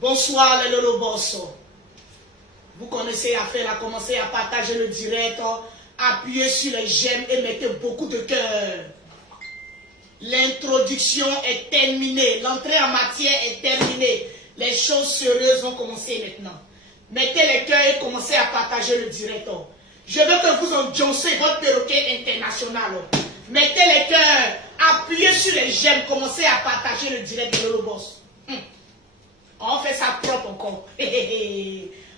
Bonsoir les Lolo Boss. Vous connaissez à faire, à commencer à partager le direct, appuyez sur les j'aime et mettez beaucoup de cœur. L'introduction est terminée, l'entrée en matière est terminée. Les choses sérieuses vont commencer maintenant. Mettez les cœurs et commencez à partager le direct. Je veux que vous enjoncez votre perroquet international. Mettez les cœurs, appuyez sur les j'aime, commencez à partager le direct de Lolo Boss. On fait ça propre encore.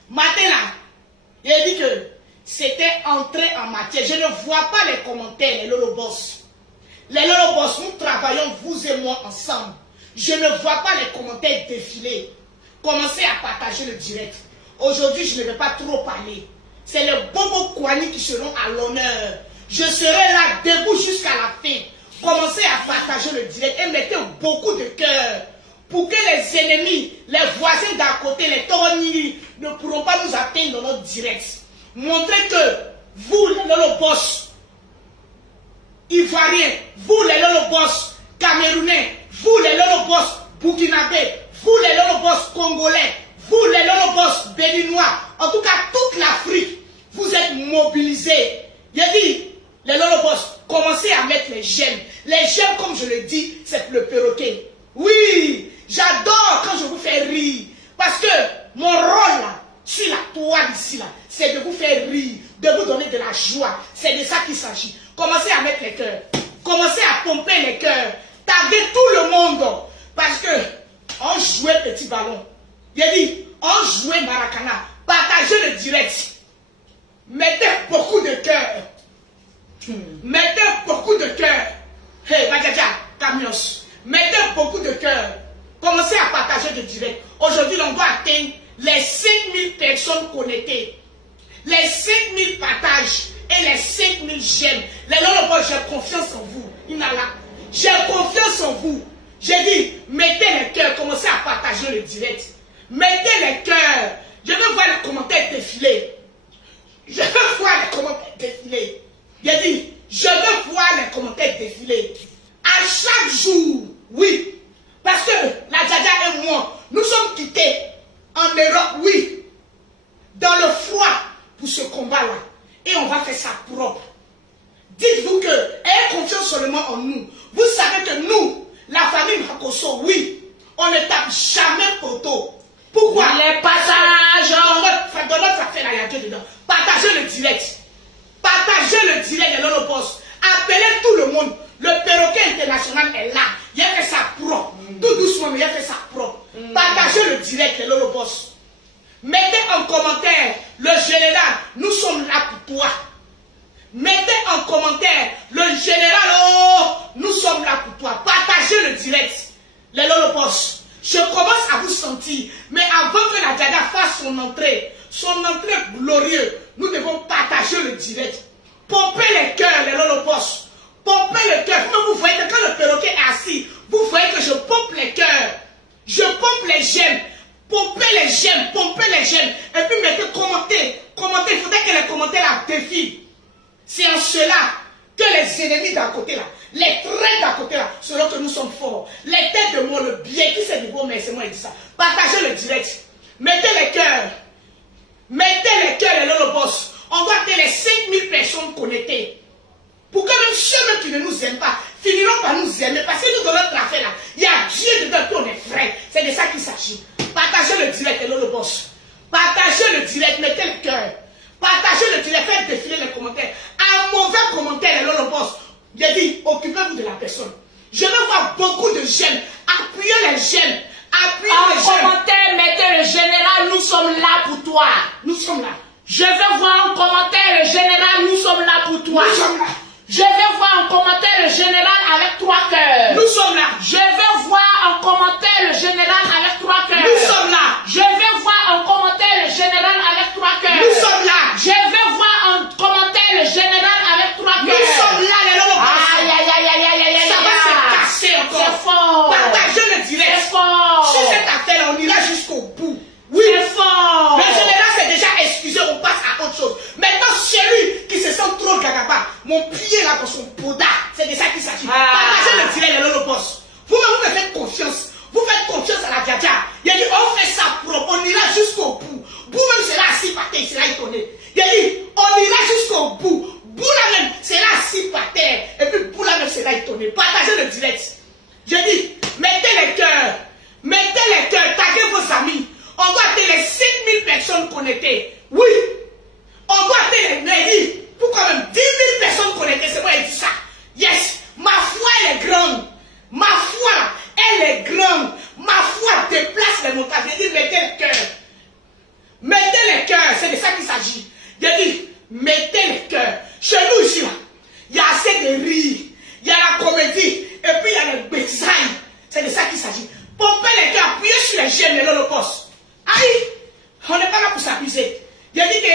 Maintenant là, j'ai dit que c'était entré en matière. Je ne vois pas les commentaires, les Lolo Boss. Les Lolo Boss, nous travaillons, vous et moi, ensemble. Je ne vois pas les commentaires défiler. Commencez à partager le direct. Aujourd'hui, je ne vais pas trop parler. C'est les Bobo Kwani qui seront à l'honneur. Je serai là debout jusqu'à la fin. Commencez à partager le direct et mettez beaucoup de cœur. Pour que les ennemis, les voisins d'à côté, les Toroni, ne pourront pas nous atteindre dans notre direct. Montrez que vous, les Lolo Boss, Ivoiriens, vous, les Lolo Boss, Camerounais, vous, les Lolo Boss, Burkinabé, vous, les Lolo Boss, Congolais, vous, les Lolo Boss, Béninois, en tout cas toute l'Afrique, vous êtes mobilisés. J'ai dit, les Lolo Boss, commencez à mettre les j'aime. Les j'aime, comme je le dis, c'est le perroquet. Oui, j'adore quand je vous fais rire. Parce que mon rôle là, sur la toile ici là, c'est de vous faire rire, de vous donner de la joie. C'est de ça qu'il s'agit. Commencez à mettre les cœurs. Commencez à pomper les cœurs. Taguez tout le monde. Parce que on jouait petit ballon. J'ai dit, on jouait Maracana. Partagez le direct. Mettez beaucoup de cœur. Mettez beaucoup de cœur. Hey, Badjaja, Kamios. Mettez beaucoup de cœur. Commencez à partager le direct. Aujourd'hui, on doit atteindre les 5000 personnes connectées. Les 5000 partages et les 5000 j'aime. Les Lolo Boss, j'ai confiance en vous. Inala. J'ai confiance en vous. J'ai dit, mettez les cœurs. Commencez à partager le direct. Mettez les cœurs. Je veux voir les commentaires défiler. Je veux voir les commentaires défiler. J'ai dit, je veux voir les commentaires défiler. À chaque jour, oui. Parce que la Djadja et moi, nous sommes quittés en Europe, oui. Dans le froid pour ce combat-là. Et on va faire ça propre. Dites-vous que, ayez confiance seulement en nous. Vous savez que nous, la famille Makosso, oui, on ne tape jamais poteau. Pourquoi? Les passages. Dans notre affaire, là, il y a Dieu dedans. Partagez le direct. Partagez le direct de Lolo Boss. Appelez tout le monde. Le perroquet international est là. Il a fait ça propre. Tout doucement, mais il a fait ça propre. Partagez le direct de Lolo Boss. Mettez en commentaire, le général, nous sommes là pour toi. Mettez en commentaire, le général, oh, nous sommes là pour toi. Partagez le direct. Les Lolo Boss. Je commence à vous sentir. Mais avant que la Djadja fasse son entrée glorieuse, nous devons partager le direct. Pompez les cœurs, les Lolo Boss. Pompez le cœur. Vous voyez que quand le perroquet est assis, vous voyez que je pompe les cœurs. Je pompe les j'aime. Pompez les j'aime. Pompez les j'aime. Et puis mettez commenter. Commenter. Il faudrait que les commentaires la défilent. C'est en cela que les ennemis d'un côté là, les traits d'un côté là, seront que nous sommes forts. Les têtes de moi, le bien qui c'est nouveau, mais c'est moi qui dis ça. Partagez le direct. Mettez les cœurs. Mettez les cœurs, les Lolo Boss. On doit atteindre les 5000 personnes connectées. Pour que même ceux qui ne nous aiment pas finiront par nous aimer. Parce que nous, dans notre affaire là, il y a Dieu dedans, puis on est frères. C'est de ça qu'il s'agit. Partagez le direct, les Lolo Boss. Partagez le direct, mettez le cœur. Partagez le direct, faites défiler les commentaires. Un mauvais commentaire, les Lolo Boss. J'ai dit, occupez-vous de la personne. Je veux voir beaucoup de j'aime. Appuyez les j'aime. Appuyez les j'aime. En commentaire, mettez le général, nous sommes là pour toi. Nous sommes là. Je veux voir en commentaire le général, nous sommes là pour toi. Nous sommes là. Je veux voir en commentaire le général avec 3 cœurs. Nous sommes là. Je veux voir en commentaire le général avec 3 cœurs. Nous sommes là. Je veux voir en commentaire le général avec 3 cœurs. Nous sommes là. Je veux voir en commentaire le général avec 3 cœurs. Nous sommes là, les Lolo Boss. Aïe, aïe, aïe, aïe, aïe, aïe, aïe. Ça va se casser encore. C'est fort. Partagez le direct. C'est fort. Sur cette affaire, on ira jusqu'au bout. Oui. C'est fort. Le général s'est déjà excusé, on passe à autre chose. Maintenant, celui qui se sent trop gagaba, mon pied là pour son poda, c'est de ça qu'il s'agit. Partagez le direct, les Lolo Boss. Vous me faites confiance. Vous faites confiance à la connectées. Oui. On doit être réunis pour quand même 10 000 personnes connectées. C'est moi qui dis ça. Yes. Ma foi, elle est grande. Ma foi, elle est grande. Ma foi déplace les montagnes. J'ai dit, mettez le cœur. Mettez le cœur. C'est de ça qu'il s'agit. J'ai dit, mettez le cœur. Chez nous ici, là, il y a assez de rire. Il y a la comédie. Et puis il y a les baisailles. C'est de ça qu'il s'agit. Pompez les cœurs, appuyez sur les gemmes de l'Holocauste. Aïe, on n'est pas là pour s'abuser. J'ai dit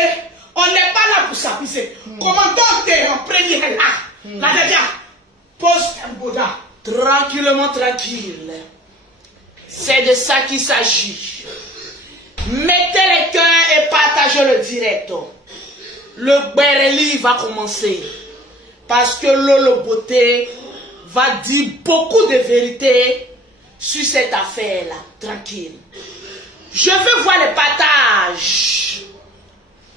qu'on n'est pas là pour s'abuser. Commandant t'es en premier là. La dernière, pose un Bouddha. Tranquillement, tranquille. C'est de ça qu'il s'agit. Mettez les cœurs et partagez le direct. Le Bereli va commencer. Parce que Lolo Beauté va dire beaucoup de vérités sur cette affaire-là. Tranquille. Je veux voir les partages.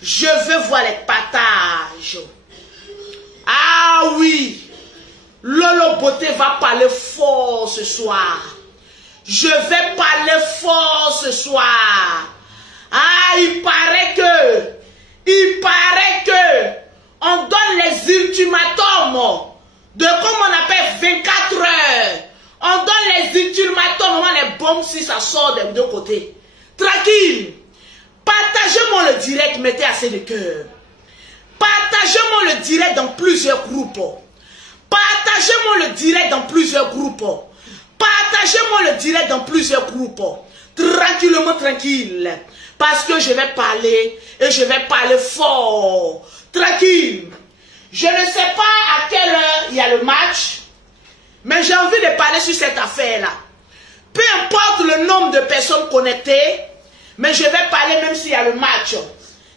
Je veux voir les partages. Ah oui. Lolo Beauté va parler fort ce soir. Je vais parler fort ce soir. Ah, il paraît que on donne les ultimatums de comme on appelle 24 heures. On donne les ultimatums, les bombes si ça sort des deux côtés. Tranquille. Partagez-moi le direct, mettez assez de cœur. Partagez-moi le direct dans plusieurs groupes. Partagez-moi le direct dans plusieurs groupes. Partagez-moi le direct dans plusieurs groupes. Tranquillement, tranquille. Parce que je vais parler et je vais parler fort. Tranquille. Je ne sais pas à quelle heure il y a le match, mais j'ai envie de parler sur cette affaire-là. Peu importe le nombre de personnes connectées, mais je vais parler même s'il y a le match.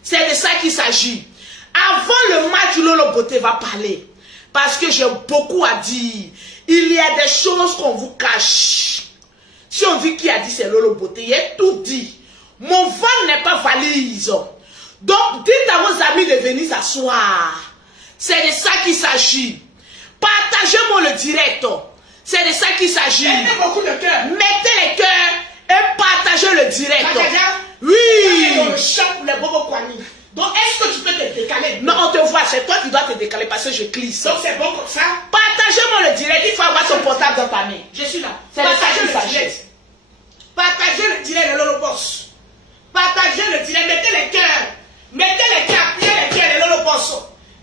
C'est de ça qu'il s'agit. Avant le match, Lolo Beauté va parler. Parce que j'ai beaucoup à dire. Il y a des choses qu'on vous cache. Si on dit qui a dit c'est Lolo Beauté, il est tout dit. Mon ventre n'est pas valise. Donc, dites à vos amis de venir s'asseoir. C'est de ça qu'il s'agit. Partagez-moi le direct. C'est de ça qu'il s'agit. Mettez beaucoup de cœur. Mettez les cœurs et partagez le direct. Oui. On le chante pour les bobos Kwani. Donc, est-ce que tu peux te décaler? Non, on te voit. C'est toi qui dois te décaler parce que je glisse. Donc, c'est bon comme ça. Partagez-moi le direct. Il faut avoir ton portable dans ta main. Je suis là. C'est de ça Partagez qu'il le s'agit. direct. Partagez le direct de Lolo Boss. Partagez le direct. Mettez les cœurs. Mettez les cœurs. Appuyez les cœurs de Lolo Boss.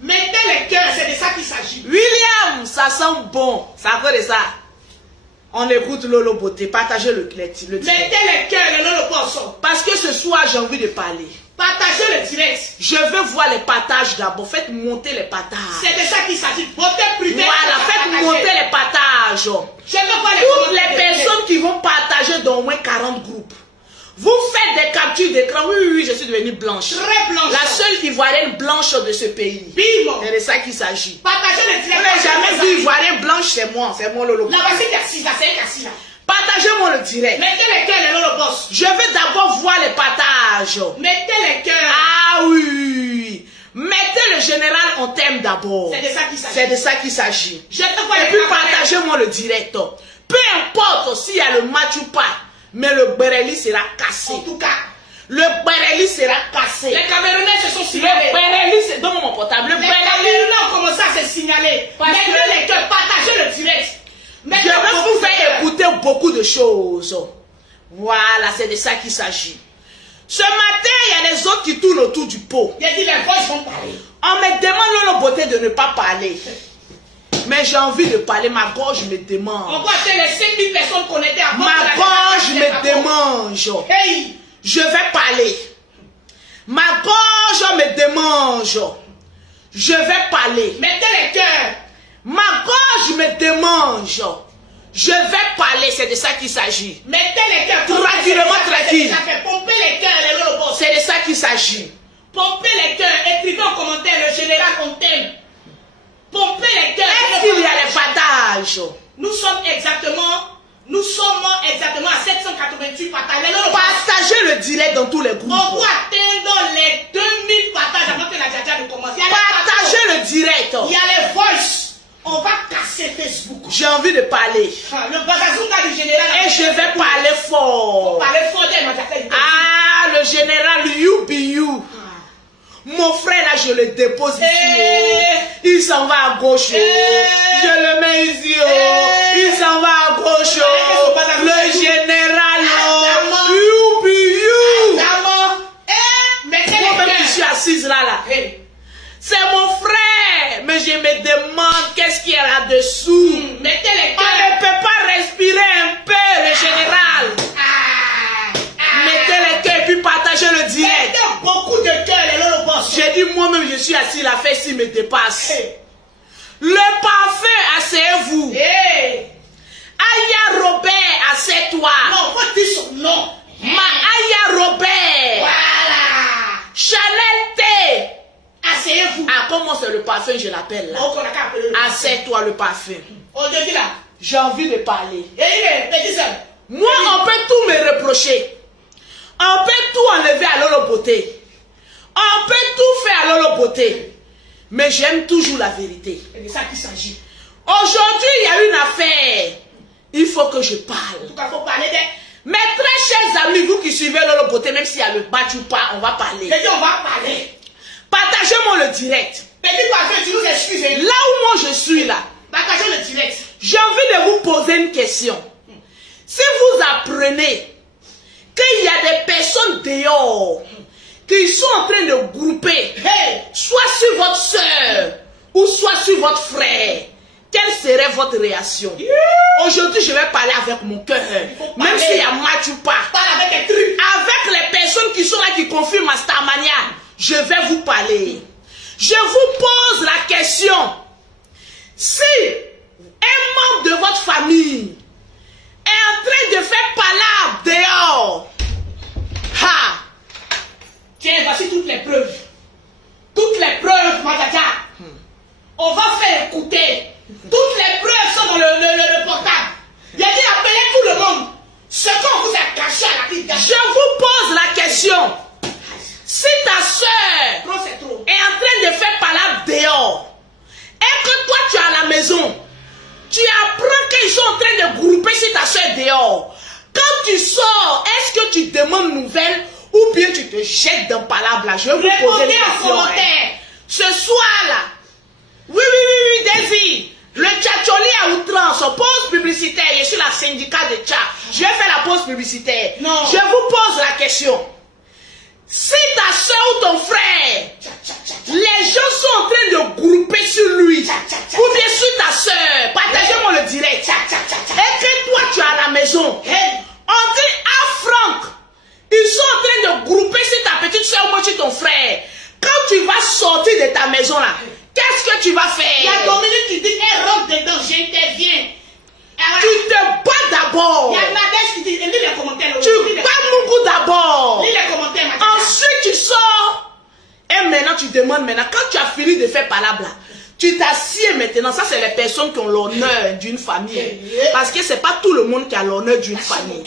Mettez les cœurs. C'est de ça qu'il s'agit. William, ça sent bon. Ça fait de ça. On écoute Lolo Beauté. Partagez le direct. Mettez les cœurs de Lolo Boss. Parce que ce soir, j'ai envie de parler. Partagez le direct. Je veux voir les partages d'abord. Faites monter les partages. C'est de ça qu'il s'agit. Votez privé. Voilà, faites monter les partages. Je veux voir Toutes les personnes qui vont partager dans au moins 40 groupes. Vous faites des captures d'écran. Oui, oui, oui, je suis devenue blanche. Très blanche. La seule Ivoirienne blanche de ce pays. Bim. C'est de ça qu'il s'agit. Partagez le direct. Vous n'avez jamais dit Ivoirienne blanche, c'est moi. C'est moi Lolo. La voici qui est assise là. C'est elle qui est assise là. Partagez-moi le direct. Mettez les cœurs de Lolo Boss. Je veux d'abord voir les partages. Mettez les cœurs. Ah oui. Mettez le général en thème d'abord. C'est de ça qu'il s'agit. C'est de ça qu'il s'agit. Je te vois Et puis partagez-moi le direct. Peu importe s'il y a le match ou pas, mais le Bereli sera cassé. En tout cas, le Bereli sera cassé. les Camerounais se sont Le signalés. Bereli, c'est... Donne-moi mon portable. Le Les Bereli... Camerounais ont commencé à se signaler. Mettez les cœurs. Partagez le direct. Je vais vous faire écouter beaucoup de choses. Voilà, c'est de ça qu'il s'agit. Ce matin, il y a les autres qui tournent autour du pot. Il a dit les voix vont parler. On me demande Lolo Beauté de ne pas parler. Mais j'ai envie de parler, ma gorge me On demande. va faire les 5000 personnes connectées à Ma gorge me demande. Hey! Je vais parler. Ma gorge me demande. Je vais parler. Mettez les cœurs. Ma gorge me démange. Je vais parler, c'est de ça qu'il s'agit. Mettez les cœurs. Tranquillement, tranquille. Pompez les cœurs, les Lolo Boss. C'est de ça qu'il s'agit. Pompez les cœurs. Écrivez en commentaire le général on t'aime. Pompez les cœurs. Est-ce qu'il y a les partages? Nous sommes exactement à 788 partages. Les Lolo Boss. Partagez le direct dans tous les groupes. On doit atteindre les 2000 partages avant que la Djadja ne commence. Partagez le direct. Il y a les voices. On va casser Facebook. J'ai envie de parler. Le bagazunga du général. Et je vais parler fort. Parler fort d'elle. Ah, le général, you be you. le dépose ici. Il s'en va à gauche. Je le mets ici. Il s'en va à gauche. Le général. Moi-même qui suis assise là. C'est mon frère. Mais je me demande qu'est-ce qu'il y a là-dessous. Mettez les On ne peut pas respirer un peu, le général. Mettez les cœurs et puis partagez le direct. Mettez beaucoup de cœurs, les Lolo Boss. J'ai dit moi-même, je suis assis, la fesse me dépasse. Le parfum, asseyez-vous. Aya Robert, assieds-toi. Non, faut dire son nom. Aya Robert. Voilà. Chanel T. Asseyez-vous. Ah, comment c'est le parfum, je l'appelle là. Donc on a qu'à appeler le parfum. Assieds-toi, le parfum. On te dit là. J'ai envie de parler. Petit seul. Moi, on peut tout me reprocher. On peut tout enlever à Lolo Beauté. On peut tout faire à Lolo Beauté. Mais j'aime toujours la vérité. C'est de ça qu'il s'agit. Aujourd'hui, il y a une affaire. Il faut que je parle. En tout cas, il faut parler de... Mes très chers amis, vous qui suivez Lolo Beauté, même s'il y a le battu ou pas, on va parler. J'ai dit, on va parler. Partagez-moi le direct. Petit parfum, tu nous excuses. Là où moi je suis là, Partagez le direct. j'ai envie de vous poser une question. Si vous apprenez qu'il y a des personnes dehors qui sont en train de grouper, soit sur votre soeur ou soit sur votre frère, quelle serait votre réaction? Aujourd'hui, je vais parler avec mon cœur. Même s'il y a match ou pas. Parle avec un truc. Avec les personnes qui sont là, qui confirment ma Starmania, je vais vous parler. Je vous pose la question. Si un membre de votre famille est en train de faire palabre dehors, Tiens, voici toutes les preuves. Toutes les preuves, Matata. On va faire écouter. Toutes les preuves sont dans le portable. Il a dit appelez tout le monde. Ce qu'on vous a caché à la vie. je vous pose la question. Si ta soeur Trop, c'est trop. est en train de faire palabre dehors, et que toi tu es à la maison, tu apprends qu'ils sont en train de grouper sur ta soeur dehors. Quand tu sors, est-ce que tu demandes nouvelles ou bien tu te jettes dans palabre là? Je vais vous poser Répondez une en question. commentaire. Ce soir là, oui, Daisy, le tchatcholi à outrance, pause publicitaire, je suis la syndicat de tchat. Je vais faire la pause publicitaire. Non. Je vous pose la question. Si ta soeur ou ton frère, les gens sont en train de grouper sur lui, ou bien sur ta soeur, partagez-moi le direct, et que toi tu es à la maison, on dit à Franck, ils sont en train de grouper sur ta petite soeur ou sur ton frère. Quand tu vas sortir de ta maison là, qu'est-ce que tu vas faire? Il y a Dominique qui dit elle rentre dedans, j'interviens. Tu te bats d'abord. Il y a Nadège qui dit, lis les commentaires. Tu bats Moukou d'abord. Lis les commentaires, Matata. Ensuite, tu sors. Et maintenant, tu demandes maintenant, quand tu as fini de faire palabre là, tu t'assieds maintenant. Ça, c'est les personnes qui ont l'honneur d'une famille. Parce que c'est pas tout le monde qui a l'honneur d'une famille.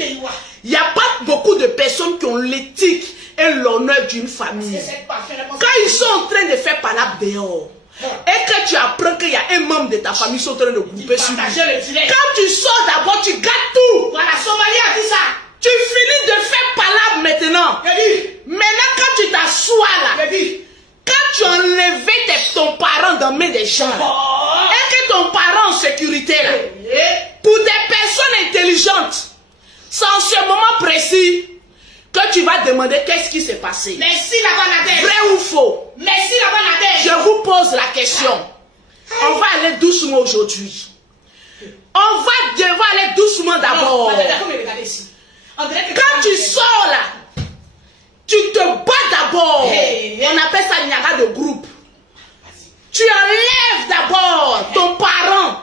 Il n'y a pas beaucoup de personnes qui ont l'éthique et l'honneur d'une famille. Quand ils sont en train de faire palabre dehors, et que tu apprends qu'il y a un membre de ta famille qui sont en train de grouper sur lui, quand tu sors d'abord, tu gâtes tout. Voilà, Somalie a dit ça. Tu finis de faire palabre maintenant. Maintenant, quand tu t'assois là, quand tu as enlevé ton parent dans main des gens, et que ton parent en sécurité là, pour des personnes intelligentes, c'est en ce moment précis que tu vas demander qu'est-ce qui s'est passé. Merci la Nadège. Vrai ou faux? Merci la Nadège. Je vous pose la question. On va aller doucement aujourd'hui. On va devoir aller doucement d'abord. Quand tu sors là, tu te bats d'abord. On appelle ça une yaga de groupe. Tu enlèves d'abord ton parent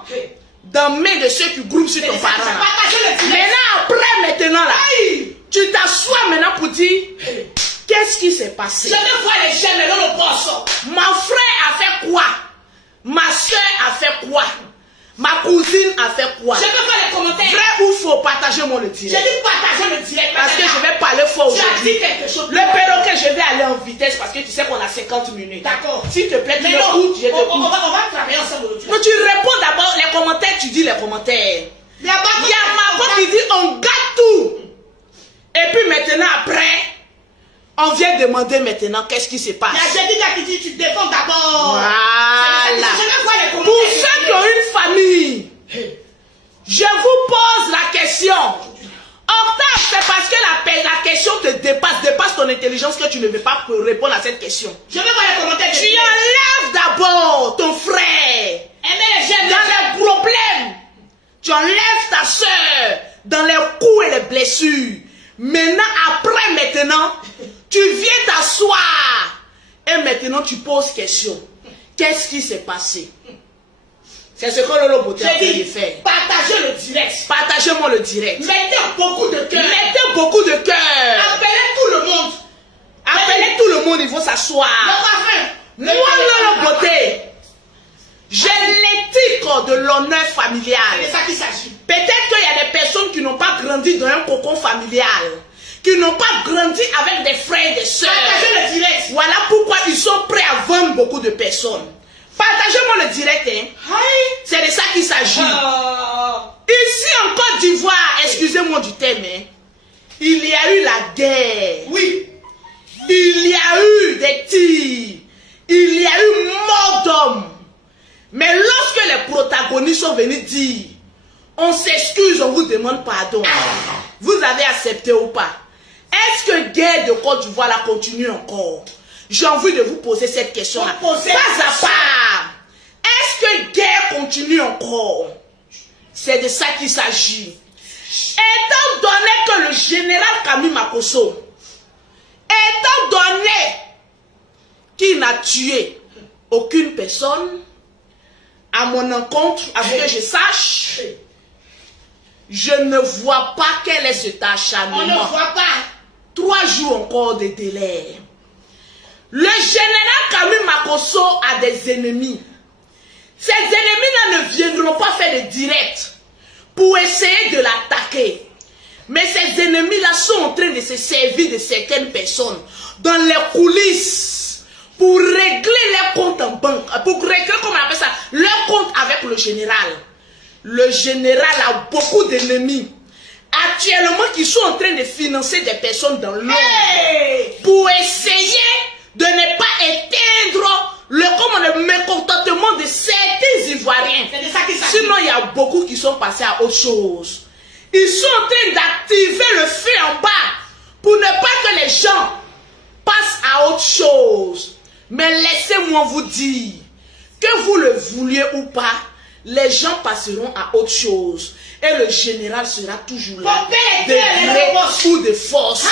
dans main de ceux qui groupent sur ton parent. Maintenant là, tu t'assois maintenant pour dire qu'est-ce qui s'est passé. Je ne vois les jeunes, mais non le boss. Ma frère a fait quoi? Ma soeur a fait quoi? Ma cousine a fait quoi? Je ne vois les commentaires. Vrai ou faux? Partagez-moi le direct. J'ai dit partager le direct. Parce que je vais parler fort aujourd'hui. Tu as dit quelque chose. Le perroquet, je vais aller en vitesse parce que tu sais qu'on a 50 minutes. D'accord. S'il te plaît, tu Mais m'écoutes, je t'écoute. on va travailler ensemble aujourd'hui. Donc tu réponds d'abord les commentaires, tu dis les commentaires. Il y a Margot qui dit on gâte tout. Et puis maintenant après, On vient demander maintenant qu'est-ce qui se passe. Il y a Jediga qui dit tu défends d'abord. Voilà. Pour Pour ceux qui ont une famille, je vous pose la question. Octave, c'est parce que la question te dépasse ton intelligence que tu ne veux pas répondre à cette question. Je vais voir les commentaires. Tu enlèves d'abord ton frère dans les problèmes. Tu enlèves ta soeur dans les coups et les blessures. Maintenant, tu viens t'asseoir. Et maintenant, tu poses question. Qu'est-ce qui s'est passé? C'est ce que Lolo Beauté a fait. Partagez le direct. Partagez-moi le direct. Mettez beaucoup de cœur. Mettez beaucoup de cœur. Appelez tout le monde. Appelez tout le monde, il faut s'asseoir. Moi, Lolo Beauté, j'ai l'éthique de l'honneur familial. C'est de ça qu'il s'agit. Peut-être qu'il y a des personnes qui n'ont pas grandi dans un cocon familial, qui n'ont pas grandi avec des frères et des sœurs. Partagez le direct. Voilà pourquoi ils sont prêts à vendre beaucoup de personnes. Partagez-moi le direct. Hein. C'est de ça qu'il s'agit. Ici en Côte d'Ivoire, excusez-moi du thème, hein, il y a eu la guerre. Oui. Il y a eu des tirs. Il y a eu mort d'hommes. Mais lorsque les protagonistes sont venus dire on s'excuse, on vous demande pardon, vous avez accepté ou pas? Est-ce que guerre de Côte d'Ivoire la continue encore? J'ai envie de vous poser cette question-là. Pas à part. Est-ce que guerre continue encore? C'est de ça qu'il s'agit. Étant donné que le général Camille Makosso, étant donné qu'il n'a tué aucune personne, à mon encontre, à ce que je sache, je ne vois pas quel est cet acharnement. On ne voit pas. 3 jours encore de délai. Le général Camille Makosso a des ennemis. Ces ennemis-là ne viendront pas faire des directs pour essayer de l'attaquer. Mais ces ennemis-là sont en train de se servir de certaines personnes dans les coulisses pour régler les comptes en banque, pour régler, comment on appelle ça, leurs comptes avec le général. Le général a beaucoup d'ennemis actuellement qui sont en train de financer des personnes dans l'ombre pour essayer de ne pas éteindre le mécontentement de certains Ivoiriens. C'est de ça qu'il s'agit. Sinon, il y a beaucoup qui sont passés à autre chose. Ils sont en train d'activer le feu en bas pour ne pas que les gens passent à autre chose. Mais laissez-moi vous dire, que vous le vouliez ou pas, les gens passeront à autre chose. Et le général sera toujours là, de gré ou de force.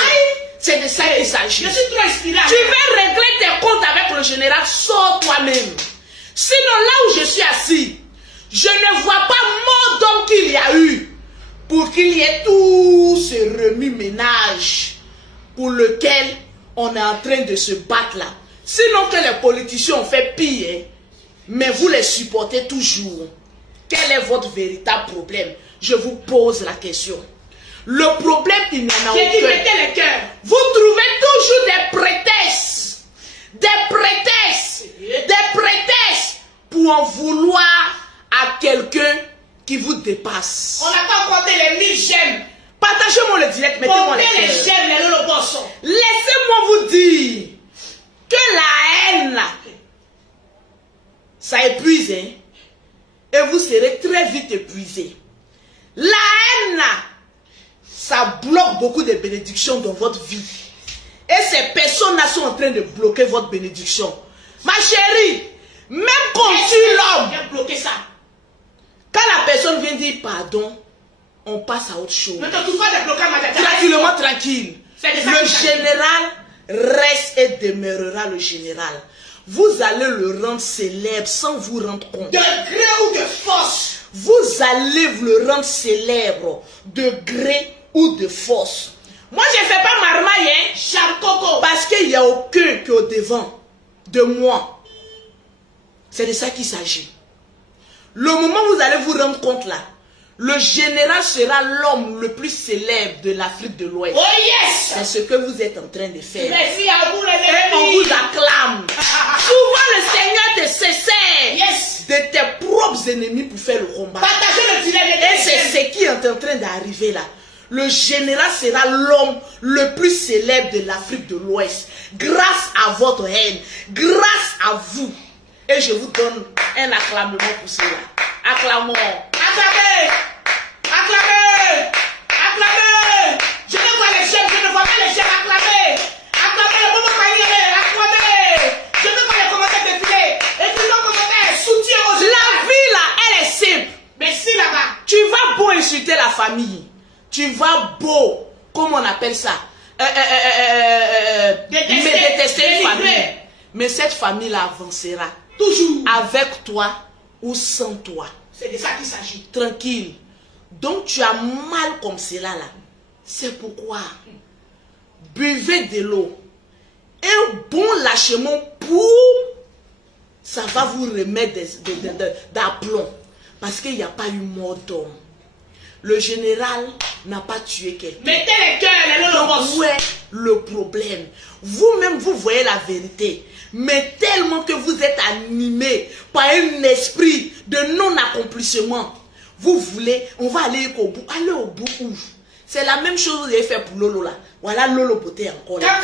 C'est de ça qu'il s'agit. Je suis trop inspiré. Tu veux régler tes comptes avec le général, sors toi-même. Sinon, là où je suis assis, je ne vois pas mort d'homme qu'il y a eu pour qu'il y ait tout ce remue-ménage pour lequel on est en train de se battre là. Sinon que les politiciens ont fait pire, mais vous les supportez toujours. Quel est votre véritable problème? Je vous pose la question. Le problème, il n'y en a aucun. J'ai dit, mettez les cœurs. Vous trouvez toujours des prétextes. Des prétextes pour en vouloir à quelqu'un qui vous dépasse. On n'a pas compté les 1000 j'aime. Partagez-moi le direct, mettez-moi les Comptez les cœurs. j'aime, les Lolo Bosso. Laissez-moi vous dire que la haine là, ça épuise, hein? Et vous serez très vite épuisé. La haine là, ça bloque beaucoup de bénédictions dans votre vie. Et ces personnes-là sont en train de bloquer votre bénédiction. Ma chérie, même quand tu l'homme, bloquer ça. quand la personne vient dire pardon, on passe à autre chose. Ne te trouve pas de bloquer, madame. Tranquillement, tranquille. Le général reste et demeurera le général. Vous allez le rendre célèbre sans vous rendre compte. De gré ou de force. Vous allez le rendre célèbre de gré ou de force. Moi, je ne fais pas marmaille, hein, Charcoco, parce qu'il n'y a aucun qui est au devant de moi. C'est de ça qu'il s'agit. Le moment où vous allez vous rendre compte là, le général sera l'homme le plus célèbre de l'Afrique de l'Ouest. Oh yes! C'est ce que vous êtes en train de faire. Merci à vous, les Et on vous acclame. Souvent le Seigneur te sert de tes propres ennemis pour faire le combat. Partagez le direct. Et c'est ce qui est en train d'arriver là. le général sera l'homme le plus célèbre de l'Afrique de l'Ouest. Grâce à votre haine, grâce à vous. Et je vous donne un acclamement pour cela. Acclamons. Acclamez! Acclamez! Acclamez! Je ne vois les chefs, je ne vois pas les chefs acclamer. Acclamez le moment Kayere, acclamez. Je ne vois les commentaires défiler. Écrivez vos commentaires, soutien aux gens. La vie là, elle est simple. Mais si là-bas. Tu vas beau insulter la famille. Tu vas beau, comment on appelle ça? Détester une famille. Mais cette famille-là avancera. Toujours. Avec toi ou sans toi. C'est de ça qu'il s'agit. Tranquille. Donc tu as mal comme cela là. C'est pourquoi buvez de l'eau. Un bon lâchement pour ça va vous remettre d'aplomb. Parce qu'il n'y a pas eu mort d'homme. Le général n'a pas tué quelqu'un. Mettez les cœurs, les lolobos. Où est le problème? Vous-même, vous voyez la vérité. Mais tellement que vous êtes animé par un esprit de non-accomplissement, vous voulez, on va aller au bout. Allez au bout où? C'est la même chose que vous avez fait pour Lolo là. Voilà Lolo Beauté encore là.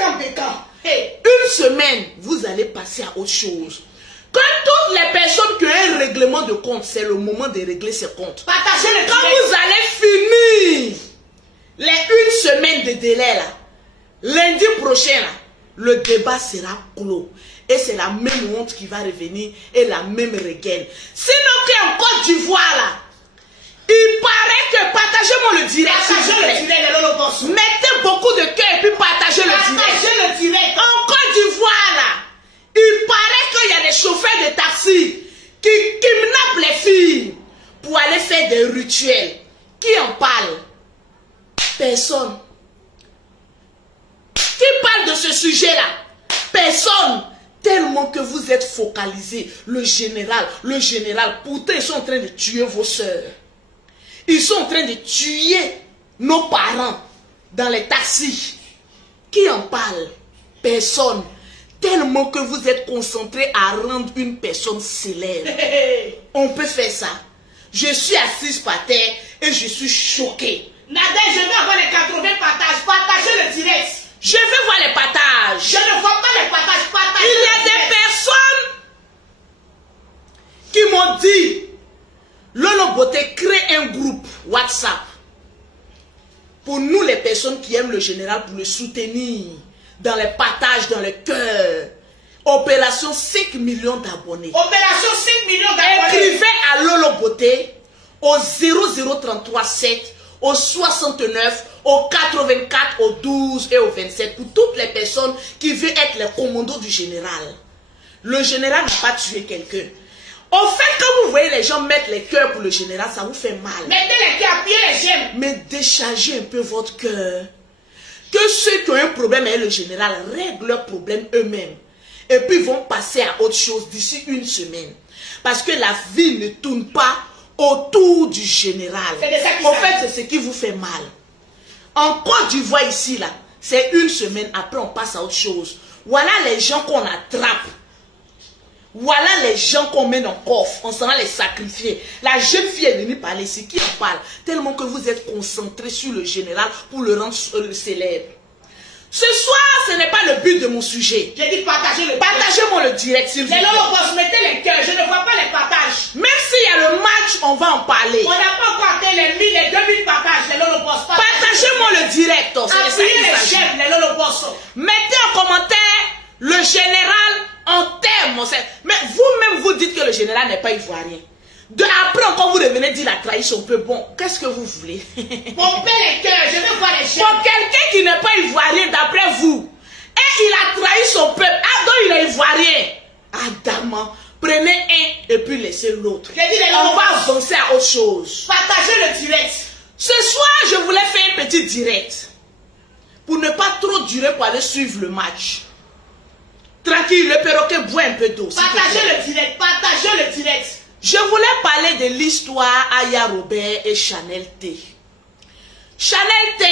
Une semaine, vous allez passer à autre chose. Quand toutes les personnes qui ont un règlement de compte, c'est le moment de régler ses comptes. Partagez le Quand vous allez finir les une semaine de délai là, lundi prochain là, le débat sera clos. Et c'est la même honte qui va revenir et la même regaine. Sinon qu'en Côte d'Ivoire là, il paraît que partagez-moi le direct. Partagez le direct, les lolobos. Mettez beaucoup de cœur et puis partagez le direct. Partagez le direct. En Côte d'Ivoire là, il paraît qu'il y a des chauffeurs de taxi qui kidnappent les filles pour aller faire des rituels. Qui en parle? Personne. Qui parle de ce sujet-là? Personne. Tellement que vous êtes focalisés. Le général. Pourtant, ils sont en train de tuer vos soeurs. Ils sont en train de tuer nos parents dans les taxis. Qui en parle? Personne. Tellement que vous êtes concentrés à rendre une personne célèbre. On peut faire ça. Je suis assise par terre et je suis choquée. Nadège, je vais avoir les 80 partages. Partagez le direct. Je vais voir les partages. Je ne vois pas les partages. Partagez. Il y a des personnes qui m'ont dit, Lolo Beauté, crée un groupe WhatsApp pour nous les personnes qui aiment le général, pour le soutenir dans les partages, dans le cœur. Opération 5 millions d'abonnés. Opération 5 millions d'abonnés. Écrivez à Lolo Beauté au 00337, au 69, au 84, au 12 et au 27 pour toutes les personnes qui veulent être les commandos du général. Le général n'a pas tué quelqu'un. Au fait, quand vous voyez les gens mettre les cœurs pour le général, ça vous fait mal. Mettez les cœurs, appuyez les j'aime. Mais déchargez un peu votre cœur. Que ceux qui ont un problème avec le général règlent leurs problèmes eux-mêmes. Et puis vont passer à autre chose d'ici une semaine. Parce que la vie ne tourne pas autour du général. En fait, c'est ce qui vous fait mal. En Côte d'Ivoire ici, là, c'est une semaine, après on passe à autre chose. Voilà les gens qu'on attrape. Voilà les gens qu'on met en coffre. On s'en va les sacrifier. La jeune fille est venue parler ici. Qui en parle? Tellement que vous êtes concentrés sur le général pour le rendre célèbre. Ce soir, ce n'est pas le but de mon sujet. J'ai dit partagez le direct. Partagez-moi le direct, s'il vous plaît. Les lolobos, mettez les cœurs. Je ne vois pas les partages. Même s'il y a le match, on va en parler. On n'a pas encore atteint les 1000 et 2000 partages. Les lolobos. Partagez-moi le direct. Appuyez les j'aime, les lolobos. Mettez en commentaire le général en termes. Mais vous-même, vous dites que le général n'est pas ivoirien. Après encore, vous revenez dire la trahison peu. Bon, qu'est-ce que vous voulez? Pompez les cœurs, je veux voir les j'aime. Pour quelqu'un qui n'est pas ivoirien, d'après vous, et il a trahi son peuple, ah donc il est ivoirien. Adamant, prenez un et puis laissez l'autre. On va avancer à autre chose. Partagez le direct. Ce soir, je voulais faire un petit direct. Pour ne pas trop durer pour aller suivre le match. Tranquille, le perroquet boit un peu d'eau. Partagez le direct, partagez le direct. Je voulais parler de l'histoire Aya Robert et Chanel T. Chanel T,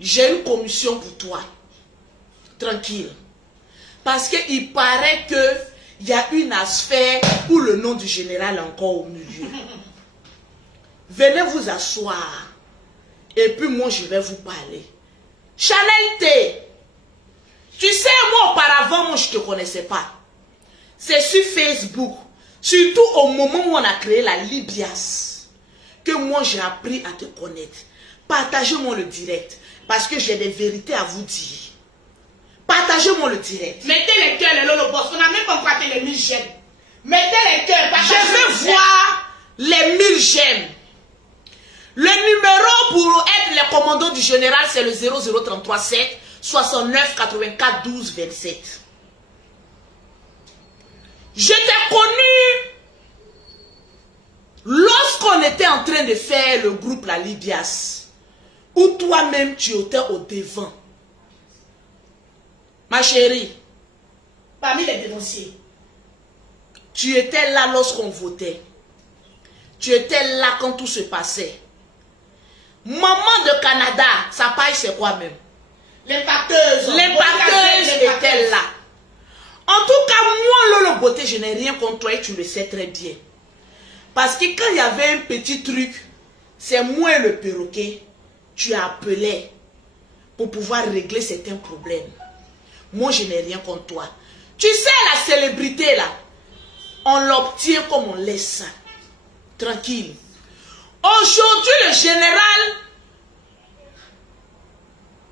j'ai une commission pour toi. Tranquille. Parce qu'il paraît qu'il y a une affaire où le nom du général est encore au milieu. Venez vous asseoir. Et puis moi, je vais vous parler. Chanel T. Tu sais, moi, auparavant, moi, je ne te connaissais pas. C'est sur Facebook. Surtout au moment où on a créé la Libias. Que moi, j'ai appris à te connaître. Partagez-moi le direct. Parce que j'ai des vérités à vous dire. Partagez-moi le direct. Mettez les cœurs, les Lolo Boss. On n'a même pas compté les 1000 j'aime. Mettez les cœurs. Je veux voir les 1000 j'aime. Le numéro pour être le commandant du général, c'est le 0033 7 69 84 12 27. Je t'ai connu lorsqu'on était en train de faire le groupe La Libias, où toi-même tu étais au devant. Ma chérie, parmi les dénonciés, tu étais là lorsqu'on votait. Tu étais là quand tout se passait. Maman de Canada, sa paille c'est quoi même? L'impacteuse. L'impacteuse était là. En tout cas, moi, Lolo Beauté, je n'ai rien contre toi et tu le sais très bien. Parce que quand il y avait un petit truc, c'est moi le perroquet, tu appelais pour pouvoir régler certains problèmes. Moi, je n'ai rien contre toi. Tu sais, la célébrité là, on l'obtient comme on laisse ça. Tranquille. Aujourd'hui, le général,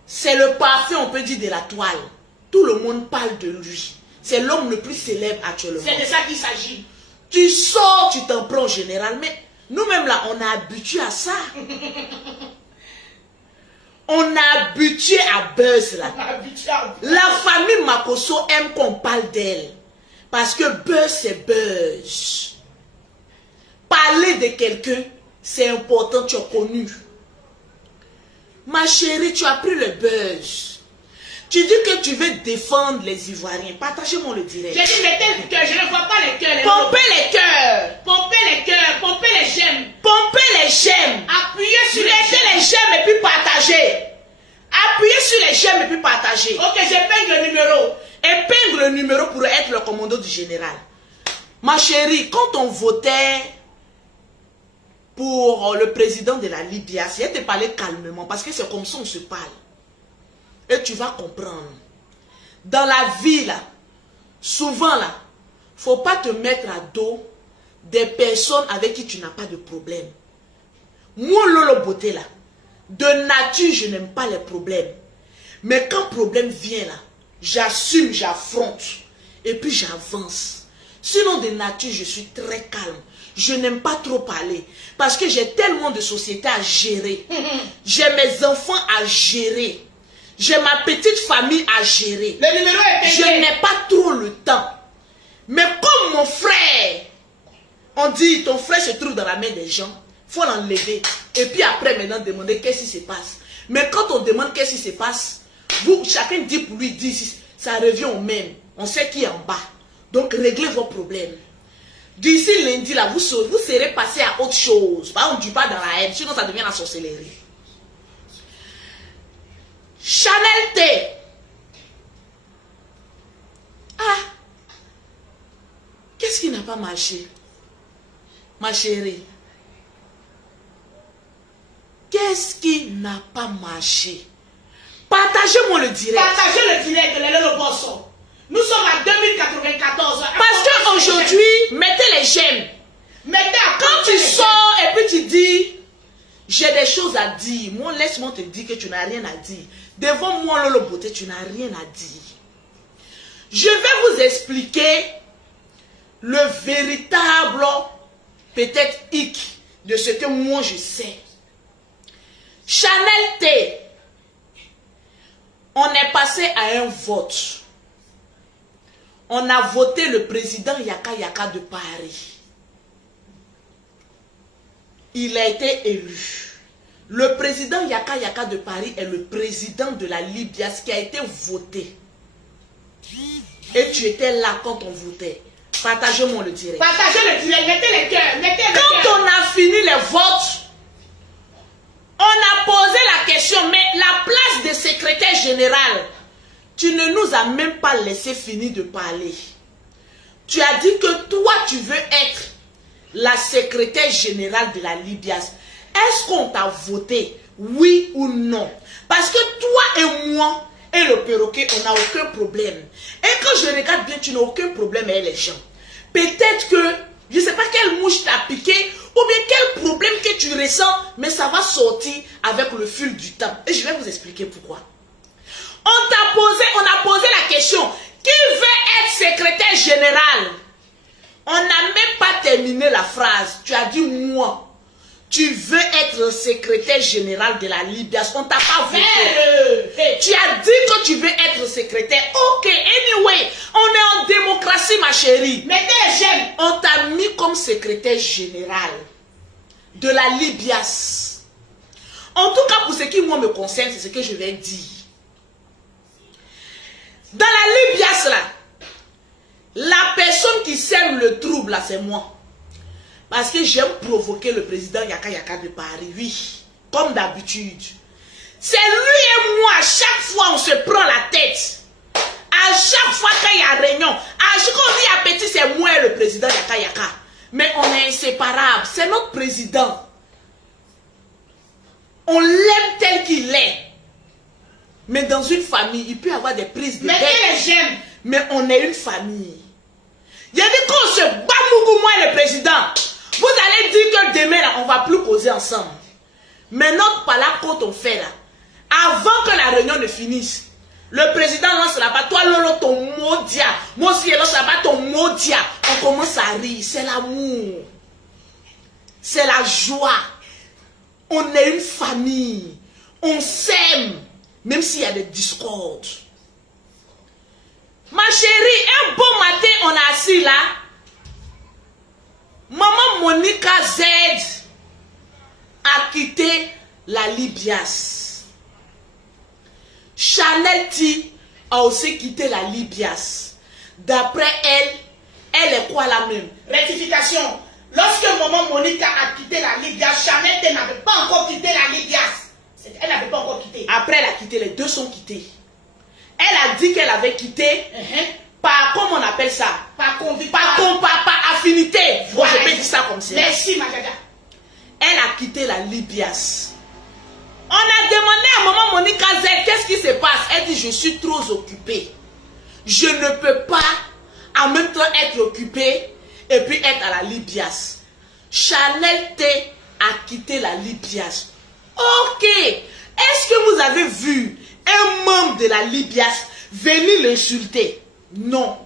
c'est le parfait, on peut dire, de la toile. Tout le monde parle de lui. C'est l'homme le plus célèbre actuellement. C'est de ça qu'il s'agit. Tu sors, tu t'en prends au général, mais nous-mêmes là, on est habitués à ça. On est habitué à buzz là. La famille Makosso aime qu'on parle d'elle. Parce que buzz, c'est buzz. Parler de quelqu'un, c'est important, tu as connu. Ma chérie, tu as pris le buzz. Tu dis que tu veux défendre les Ivoiriens. Partagez-moi le direct. J'ai dit mettez le cœur, je ne vois pas les cœurs. Pompez les cœurs. Pompez les cœurs, pompez les j'aime. Pompez les j'aime. Appuyez sur mettez les j'aime et puis partagez. Appuyez sur les j'aime et puis partagez. Ok, j'épingle le numéro. Épingle le numéro pour être le commandant du général. Ma chérie, quand on votait pour le président de la Libye, je te parler calmement parce que c'est comme ça on se parle. Et tu vas comprendre. Dans la vie, là, souvent, là, il ne faut pas te mettre à dos des personnes avec qui tu n'as pas de problème. Moi, Lolo Beauté, là, de nature, je n'aime pas les problèmes. Mais quand problème vient, là, j'assume, j'affronte. Et puis, j'avance. Sinon, de nature, je suis très calme. Je n'aime pas trop parler. Parce que j'ai tellement de sociétés à gérer. J'ai mes enfants à gérer. J'ai ma petite famille à gérer. Le numéro est payé. Je n'ai pas trop le temps. Mais comme mon frère, on dit ton frère se trouve dans la main des gens, il faut l'enlever. Et puis après maintenant demander qu'est-ce qui se passe. Mais quand on demande qu'est-ce qui se passe, vous, chacun dit pour lui, dit, ça revient au même. On sait qui est en bas. Donc réglez vos problèmes. D'ici lundi, là, vous serez passé à autre chose. On ne dit pas dans la haine, sinon ça devient la sorcellerie. Chanel T. Ah, qu'est-ce qui n'a pas marché, ma chérie? Qu'est-ce qui n'a pas marché? Partagez-moi le direct. Partagez le direct de Lolo Boss. Nous sommes à 2094. Parce qu'aujourd'hui, mettez les j'aime. Mettez à quand tu sors et puis tu dis, j'ai des choses à dire. Moi, laisse-moi te dire que tu n'as rien à dire. Devant moi, Lolo Beauté, tu n'as rien à dire. Je vais vous expliquer le véritable, peut-être, hic de ce que moi je sais. Chanel T. On est passé à un vote. On a voté le président Yaka Yaka de Paris. Il a été élu. Le président Yaka Yaka de Paris est le président de la Libias qui a été voté. Et tu étais là quand on votait. Partagez-moi le direct. Partagez le direct, mettez les cœurs, Quand on a fini les votes, on a posé la question, mais la place de secrétaire général, tu ne nous as même pas laissé finir de parler. Tu as dit que toi, tu veux être la secrétaire générale de la Libias. Est-ce qu'on t'a voté Oui ou non? Parce que toi et moi et le perroquet, on n'a aucun problème. Et quand je regarde bien, tu n'as aucun problème avec les gens. Peut-être que, je ne sais pas quelle mouche t'a piqué, ou bien quel problème que tu ressens, mais ça va sortir avec le fil du temps. Et je vais vous expliquer pourquoi. On a posé la question, qui veut être secrétaire général? On n'a même pas terminé la phrase. Tu as dit moi. Tu veux être secrétaire général de la Libias. On t'a pas voté. Tu as dit que tu veux être secrétaire. Ok, anyway, on est en démocratie, ma chérie. Mettez les j'aime. On t'a mis comme secrétaire général de la Libias. En tout cas, pour ce qui moi me concerne, c'est ce que je vais dire. Dans la Libias, là, la personne qui sème le trouble, là, c'est moi. Parce que j'aime provoquer le président Yaka Yaka de Paris, oui, comme d'habitude. C'est lui et moi, à chaque fois on se prend la tête. À chaque fois qu'il y a réunion, à chaque fois qu'on dit à petit, c'est moi et le président Yaka Yaka. Mais on est inséparables, c'est notre président. On l'aime tel qu'il est. Mais dans une famille, il peut y avoir des prises de tête. Mais on est une famille. Il y a des qu'on se bat beaucoup, moi et le président. Vous allez dire que demain, là, on ne va plus causer ensemble. Mais notre palabre, quand on fait là, avant que la réunion ne finisse, le président lance là-bas, toi, Lolo, ton maudit. Moi aussi, je lance là-bas, ton maudit. On commence à rire. C'est l'amour. C'est la joie. On est une famille. On s'aime. Même s'il y a des discordes. Ma chérie, un beau matin, on est assis là. Maman Monica Z a quitté la Libias. Chanel T a aussi quitté la Libias. D'après elle, elle est quoi la même? Rectification. Lorsque maman Monica a quitté la Libias, Chanel T n'avait pas encore quitté la Libias. Elle n'avait pas encore quitté. Après, elle a quitté, les deux sont quittés. Elle a dit qu'elle avait quitté par, comment on appelle ça? Par affinité. Voilà. Je peux dire ça comme ça. Merci, ma dada. Elle a quitté la Libias. On a demandé à maman Monica Z, qu'est-ce qui se passe? Elle dit, je suis trop occupée. Je ne peux pas en même temps être occupée et puis être à la Libias. Chanel T a quitté la Libias. Ok. Est-ce que vous avez vu un membre de la Libias venir l'insulter? Non.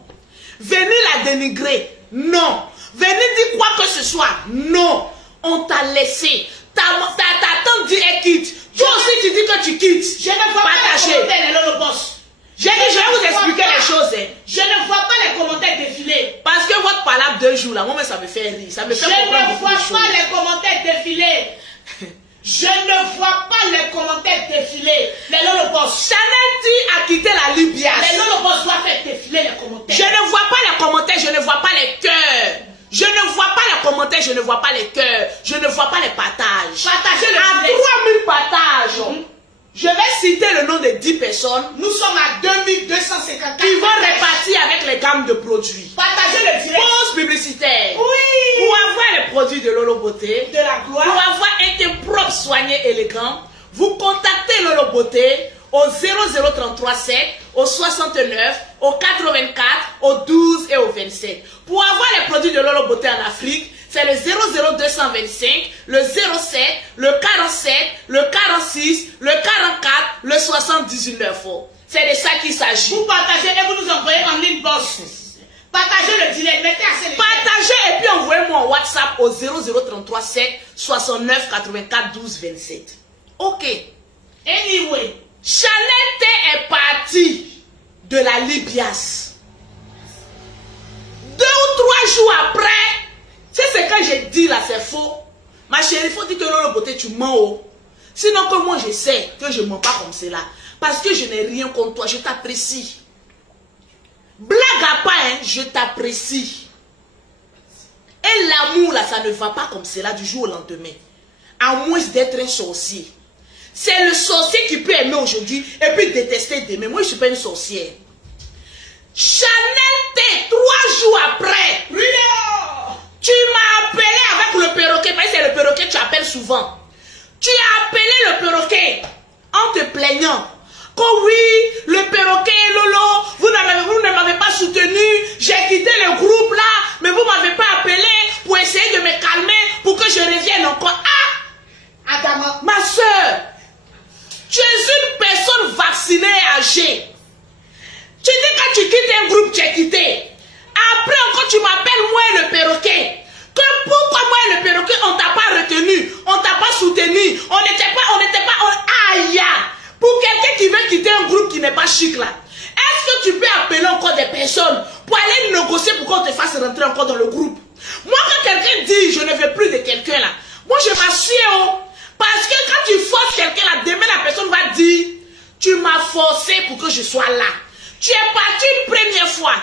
Venir la dénigrer? Non. Venir dire quoi que ce soit? Non. On t'a laissé. Ta tante dit elle quitte. Toi aussi tu dis que tu quittes. Je ne vois pas les commentaires, le boss. J'ai dit, je vais vous expliquer les choses. Je ne vois pas les commentaires défiler. Parce que votre palabre 2 jours là, moi ça me fait rire. Ça me fait comprendre beaucoup de choses. Je ne vois pas les commentaires défiler. Je ne vois pas les commentaires défiler. Les Lolo Boss. Chanel T a quitté la Libias. Les Lolo Boss doivent faire défiler les commentaires. Je ne vois pas les commentaires, je ne vois pas les cœurs. Je ne vois pas les commentaires, je ne vois pas les cœurs. Je ne vois pas les partages. Partagez le à 3000 partages. Je vais citer le nom de 10 personnes. Nous sommes à 2254. Qui vont répartir avec les gammes de produits. Partagez le direct. Pause publicitaire. Oui. Pour avoir les produits de Lolo Beauté. De la gloire. Pour avoir un teint propre, soigné, élégant. Vous contactez Lolo Beauté au 00337, au 69, au 84, au 12 et au 27. Pour avoir les produits de Lolo Beauté en Afrique, c'est le 00225, le 07, le 47, le 46, le 44, le 79. C'est de ça qu'il s'agit. Vous partagez et vous nous envoyez en inbox. Partagez le direct, mettez assez les partagez et puis envoyez-moi en WhatsApp au 00337 69 84 12 27. Ok. Anyway, Chanel T est parti de la Libias. 2 ou 3 jours après, c'est ce que j'ai dit là, c'est faux. Ma chérie, il faut dire que Lolo Beauté, tu mens. Oh. Sinon que moi, je sais que je ne mens pas comme cela. Parce que je n'ai rien contre toi, je t'apprécie. Blague à pas, hein, je t'apprécie. Et l'amour, là, ça ne va pas comme cela du jour au lendemain. À moins d'être un sorcier. C'est le sorcier qui peut aimer aujourd'hui et puis détester demain. Moi, je ne suis pas une sorcière. Chanel T, 3 jours après, tu m'as appelé avec le perroquet, parce que c'est le perroquet que tu appelles souvent. Tu as appelé le perroquet en te plaignant. Que oui, le perroquet, Lolo, vous ne m'avez pas soutenu, j'ai quitté le groupe là, mais vous ne m'avez pas appelé pour essayer de me calmer, pour que je revienne encore. Ah, Adama, ma soeur, tu es une personne vaccinée et âgée. Tu dis quand tu quittes un groupe, tu es quitté. Après encore, tu m'appelles moi le perroquet. Que pourquoi moi le perroquet, on t'a pas retenu, on t'a pas soutenu, on n'était pas, aïe. Pour quelqu'un qui veut quitter un groupe qui n'est pas chic là, est-ce que tu peux appeler encore des personnes pour aller négocier pour qu'on te fasse rentrer encore dans le groupe? Moi, quand quelqu'un dit je ne veux plus de quelqu'un là, moi je m'assure. Parce que quand tu forces quelqu'un là, demain la personne va dire tu m'as forcé pour que je sois là. Tu es parti une première fois,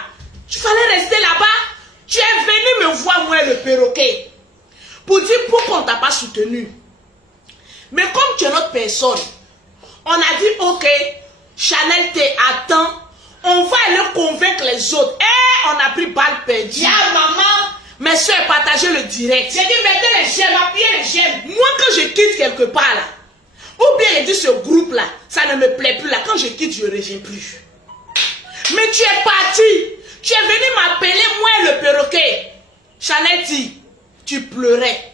tu fallait rester là-bas. Tu es venu me voir moi le perroquet pour dire pourquoi on ne t'a pas soutenu. Mais comme tu es notre personne, on a dit, ok, Chanel t'attend, on va aller convaincre les autres. Et on a pris balle perdue. ya maman, Mes soeurs, partagez le direct. j'ai dit mettez les j'aime, appuyez les j'aime. Moi, quand je quitte quelque part là, ou bien je dis ce groupe là, ça ne me plaît plus là, quand je quitte, je ne reviens plus. Mais tu es parti, tu es venu m'appeler, moi le perroquet. Chanel dit, tu pleurais.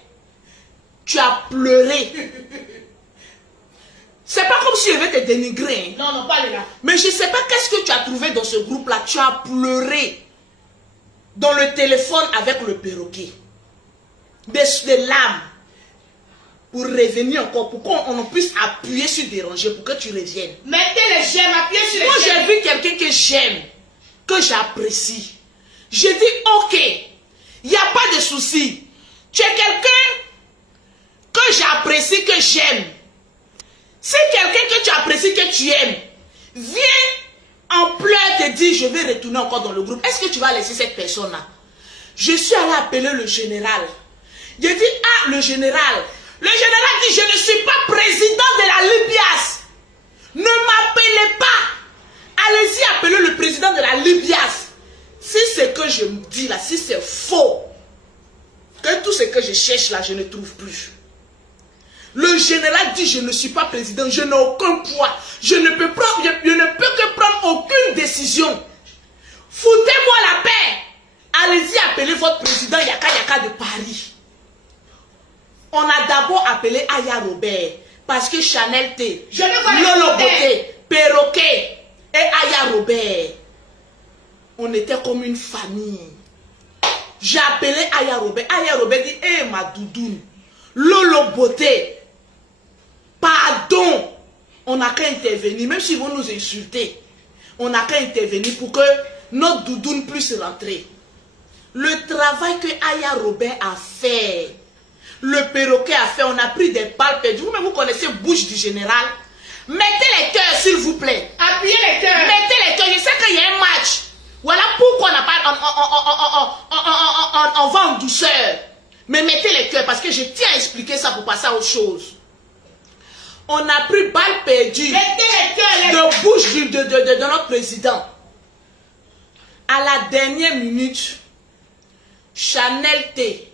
Tu as pleuré. C'est pas comme si je vais te dénigrer. Non, non, pas les là. Mais je ne sais pas qu'est-ce que tu as trouvé dans ce groupe-là. Tu as pleuré dans le téléphone avec le perroquet. Des larmes. Pour revenir encore. Pour qu'on puisse appuyer sur déranger. Pour que tu reviennes. Mettez les j'aime, appuyez sur les Moi, j'aime. j'ai vu quelqu'un que j'aime. Que j'apprécie. Je dis, ok. Il n'y a pas de souci. Tu es quelqu'un que j'apprécie, que j'aime. Si quelqu'un que tu apprécies, que tu aimes, vient en pleurs te dire je vais retourner encore dans le groupe, est-ce que tu vas laisser cette personne-là? Je suis allé appeler le général. J'ai dit, ah, le général. Le général dit, je ne suis pas président de la Libias. Ne m'appelez pas. Allez-y appeler le président de la Libias. Si ce que je me dis là, si c'est faux, que tout ce que je cherche là, je ne trouve plus. Le général dit, je ne suis pas président, je n'ai aucun poids. Je ne peux que prendre aucune décision. Foutez-moi la paix. Allez-y appeler votre président Yaka Yaka de Paris. On a d'abord appelé Aya Robert. Parce que Chanel T, Lolo Beauté, Perroquet et Aya Robert, on était comme une famille. J'ai appelé Aya Robert. Aya Robert dit, hé ma doudoune, Lolo Beauté, pardon, on n'a qu'à intervenir, même s'ils vont nous insulter, on n'a qu'à intervenir pour que notre doudoune puisse rentrer. Le travail que Aya Robert a fait, le perroquet a fait, on a pris des balles perdues. Vous-même, vous connaissez bouche du général. Mettez les cœurs, s'il vous plaît. Appuyez les cœurs. Mettez les cœurs. Je sais qu'il y a un match. Voilà pourquoi on n'a pas, on va en douceur. Mais mettez les cœurs, parce que je tiens à expliquer ça pour passer à autre chose. On a pris balle perdue de bouche de notre président. À la dernière minute, Chanel T